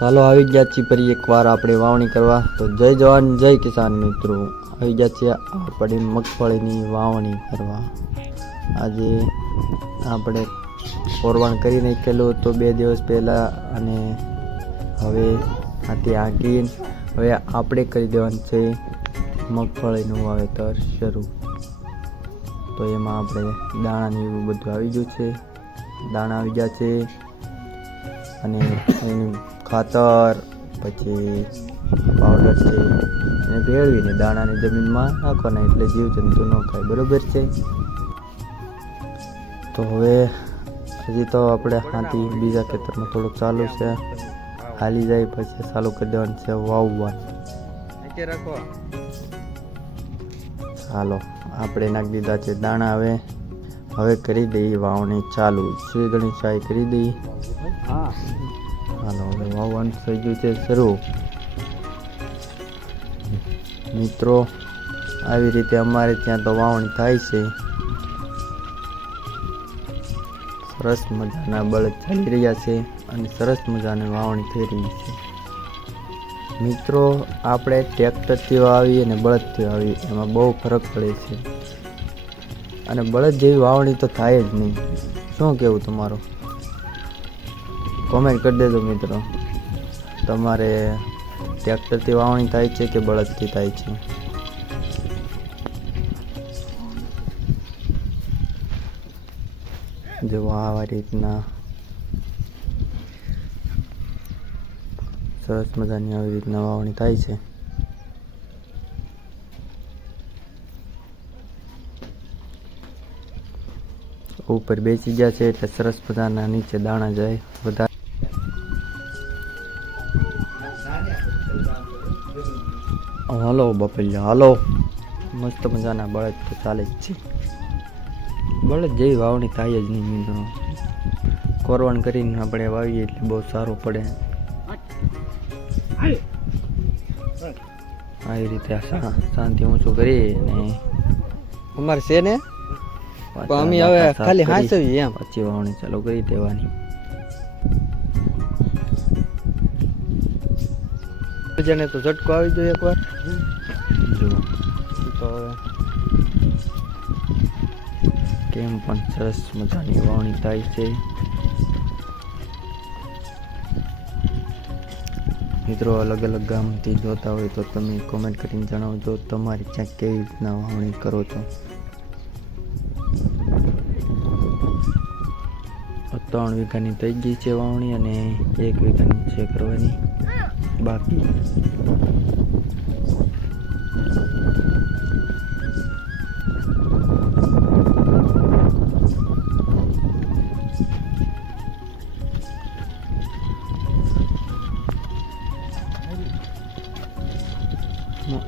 ચાલો આવી ગયા છીએ ફરી એકવાર આપણે વાવણી કરવા. તો જય જવાન જય કિસાન મિત્રો, આવી ગયા છીએ આપણે મગફળીની વાવણી કરવા. આજે આપણે કોરવાણ કરી નાખેલું તો 2 દિવસ પહેલાં, અને હવે આથી આંકીને હવે આપણે કરી દેવાનું છે મગફળીનું વાવેતર શરૂ. તો એમાં આપણે દાણાની એવું બધું આવી ગયું છે, દાણા આવી ગયા છે, અને એનું ખાતર પછી પાવડર છે એને ભેળવીને દાણાની જમીનમાં નાખવાના, એટલે જીવજંતુ ન ખાય. બરોબર છે. તો હવે હજી તો આપણે હાથી બીજા ખેતરમાં થોડુંક ચાલુ છે, હાલી જાય પછી ચાલુ કરી દેવાનું છે વાવવાનું. ચાલો આપણે નાખી દીધા છે દાણા. હવે કરી દઈએ વાવણી ચાલુ. શ્રી ગણેશાય કરી દઈએ. હાલો હવે વાવવાનું થઈ ગયું છે શરૂ. મિત્રો આવી રીતે અમારે ત્યાં તો વાવણી થાય છે. સરસ મજાના બળદ ચાલી રહ્યા છે અને સરસ મજાની વાવણી થઈ રહી છે. મિત્રો આપણે ટ્રેક્ટરથી વાવીએ અને બળદથી વાવીએ એમાં બહુ ફરક પડે છે, અને બળદ જેવી વાવણી તો થાય જ નહીં. શું કહેવું તમારું? કોમેન્ટ કરી દેજો મિત્રો. તમારે ટ્રેક્ટરથી વાવણી થાય છે કે બળદથી થાય છે? જો આવા રીતના સરસ મજાની આવી રીતના વાવણી થાય છે. ઉપર બેસી ગયા છે એટલે સરસ મજાના નીચે દાણા જાય બધા. હાલો બપલિયા હાલો. મસ્ત મજાના બળદ તો ચાલે જ છે. બળદ જેવી વાવણી થાય જ નહીં મિત્રો. કોરવાણ કરીને આપણે વાવીએ એટલે બહુ સારું પડે. આવી રીતે શાંતિ ઊંચું કરી અને અમારે છે ને અમે હવે ખાલી હાંસવી એમ પછી વાવણી ચાલુ કરી દેવાની. જેને તો ઝટકો આવી જોઈએ એકવાર. જુઓ તો કેમ પણ સરસ મજાની વાવણી થાય છે. મિત્રો અલગ અલગ ગામથી જોતા હોય તો તમે કોમેન્ટ કરીને જણાવજો તમારી ક્યાંક કેવી રીતના વાવણી કરો છો. 3 વીઘાની થઈ ગઈ છે વાવણી અને 1 વીઘાની છે કરવાની બાકી.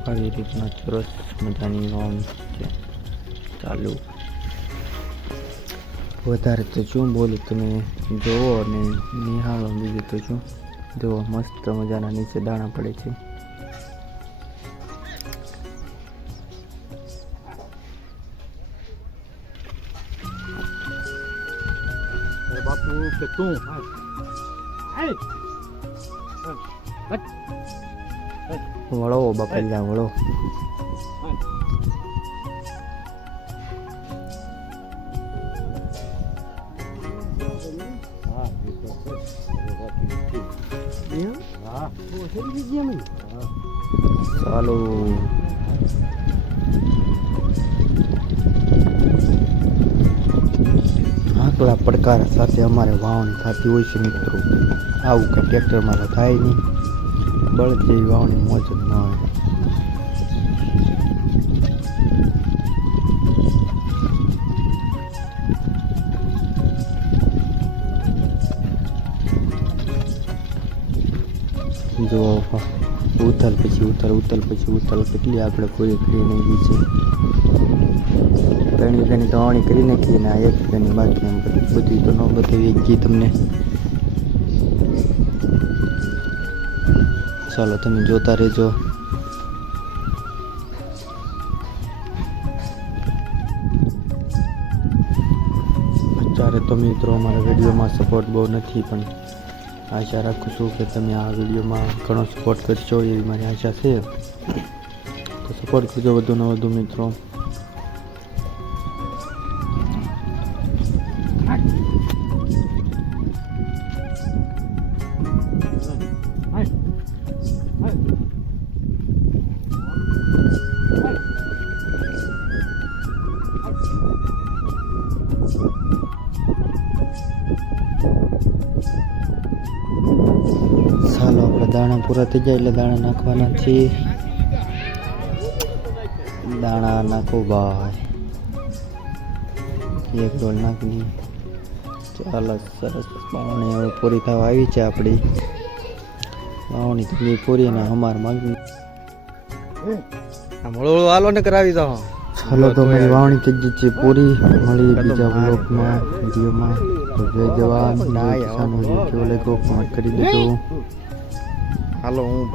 આવી રીતના સરસ મજાની વાવણી છે ચાલુ. વધારે તો શું બોલું, તમે જુઓ અને નિહાળો. બીજું તો શું, જુઓ મસ્ત મજાના નીચે દાણા પડે છે. બાપુ કે તું વળો બાપલિયા વળો. ચાલો આટલા પડકાર સાથે અમારે વાવણી થતી હોય છે મિત્રો. આવું કે ટ્રેક્ટરમાં તો થાય નહીં. બળદ જેવી વાવણી મોજ જ ન હોય. જો ઉથલ પછી ઉથલ પછી ઉથલ કેટલી આપણે પૂરી કરી નાખી છે. 3 વીઘાની તો વાવણી કરી નાખી ને 1 વીઘાની બાકી. એમ બધી તો ન બતાવી ગઈ તમને. ચાલો તમે જોતા રહેજો. અત્યારે તો મિત્રો અમારા વિડીયોમાં સપોર્ટ બહુ નથી, પણ આશા રાખું છું કે તમે આ વિડીયોમાં ઘણો સપોર્ટ કરશો એવી મારી આશા છે. તો સપોર્ટ કરજો વધુને વધુ મિત્રો. ચાલો આપણે દાણા પૂરા થઈ જાય એટલે દાણા નાખવાના છીએ. દાણા નાખો ભાઈ, એક ડોલ નાખી. ચાલો સરસ વાવણી હવે પૂરી થવા આવી છે આપણી. વાવણી થઈ પૂરી ને અમાર માંગી મળો હાલો ને કરાવી દો. ચાલો તો મારી વાવણી થઈ ગઈ છે પૂરી. મળી બીજા બ્લોગમાં વિડીયોમાં. તો જય જવાન જય કિસાન. વિડીયો કેવો લાગ્યો કમેન્ટ કરી દેજો. હાલો હું